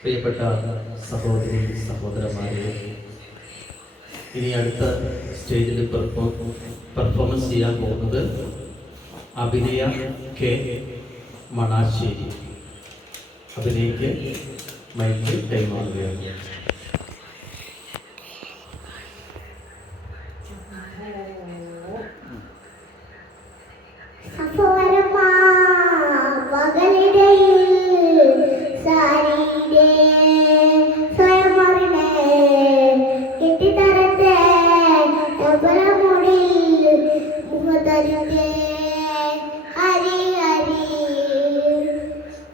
പ്രിയപ്പെട്ട സഹോദരി സഹോദരന്മാരെ ഇനി അടുത്ത സ്റ്റേജിൽ പെർഫോമൻസ് ചെയ്യാൻ പോകുന്നത് അഭിനയ കെ മണാശ്ശേരി. അഭിനയ്ക്ക് മൈക്ക് കൈമാറുകയാണ് അപരമാ வருதே. ஹரி ஹரி.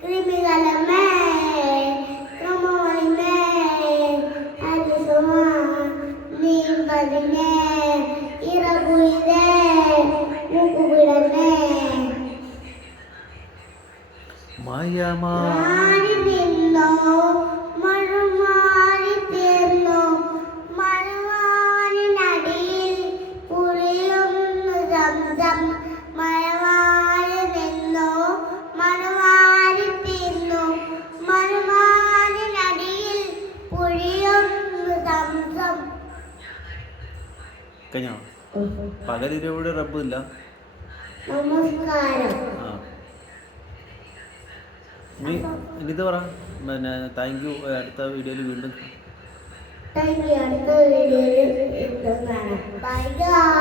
கிருமிகளமே கிருமமே அது சும்மா நீ பதினே இரவு കഴിഞ്ഞോ? പകലിരവിടെ റബ്ബില്ല. ഇനി ഇനിത് പറ. പിന്നെ താങ്ക് യു അടുത്ത വീഡിയോയിൽ വീണ്ടും താങ്ക് യു അടുത്ത വീഡിയോയിൽ കാണാം. Bye guys